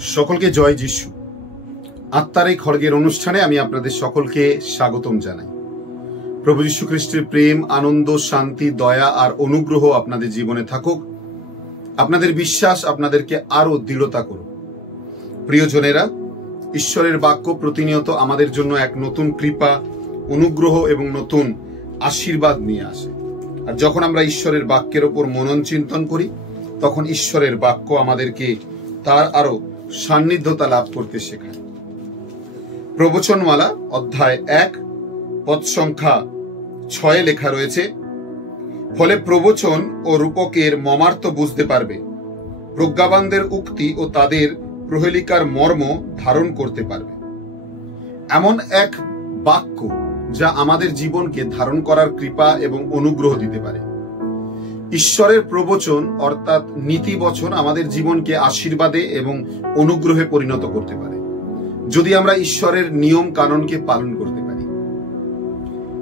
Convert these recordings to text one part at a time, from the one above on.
সকলকে জয় যিশু। আত্মার এই খড়গের অনুষ্ঠানে আমি আপনাদের সকলকে স্বাগতম জানাই। প্রভু যীশু খ্রিস্টের প্রেম, আনন্দ, শান্তি, দয়া আর অনুগ্রহ আপনাদের জীবনে থাকুক। আপনাদের বিশ্বাস আপনাদেরকে আরো দৃঢ়তা করুক। প্রিয়জনেরা, ঈশ্বরের বাক্য প্রতিনিয়ত আমাদের জন্য এক নতুন কৃপা, অনুগ্রহ এবং নতুন আশীর্বাদ নিয়ে আসে। আর যখন আমরা ঈশ্বরের বাক্যের ওপর মনন চিন্তন করি, তখন ঈশ্বরের বাক্য আমাদেরকে তার আরো সান্নিধ্যতা লাভ করতে শেখায়। প্রবচনমালা অধ্যায় 1 পদ সংখ্যা 6 লেখা রয়েছে, ফলে প্রবচন ও রূপকের মর্মার্থ বুঝতে পারবে, প্রজ্ঞাবানদের উক্তি ও তাদের প্রহেলিকার মর্ম ধারণ করতে পারবে। এমন এক বাক্য যা আমাদের জীবনকে ধারণ করার কৃপা এবং অনুগ্রহ দিতে পারে। ঈশ্বরের প্রবচন অর্থাৎ নীতি বচন আমাদের জীবনকে আশীর্বাদে এবং অনুগ্রহে পরিণত করতে পারে, যদি আমরা ঈশ্বরের নিয়ম কানুনকে পালন করতে পারি।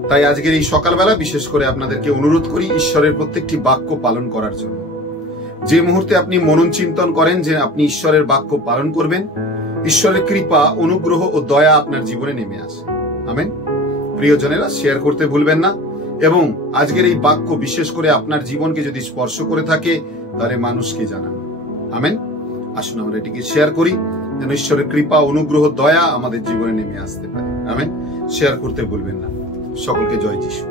তাই আজকের এই সকালবেলা বিশেষ করে আপনাদেরকে অনুরোধ করি ঈশ্বরের প্রত্যেকটি বাক্য পালন করার জন্য। যে মুহূর্তে আপনি মনন চিন্তন করেন যে আপনি ঈশ্বরের বাক্য পালন করবেন, ঈশ্বরের কৃপা, অনুগ্রহ ও দয়া আপনার জীবনে নেমে আসে। আমেন। প্রিয়জনেরা, শেয়ার করতে ভুলবেন না এবং আজকের এই বাক্য বিশেষ করে আপনার জীবনকে যদি স্পর্শ করে থাকে তাহলে মানুষকে জানান। আমেন। আসুন আমরা এটিকে শেয়ার করি, যেন ঈশ্বরের কৃপা, অনুগ্রহ, দয়া আমাদের জীবনে নেমে আসতে পারে। আমেন। শেয়ার করতে ভুলবেন না। সকলকে জয় যিশু।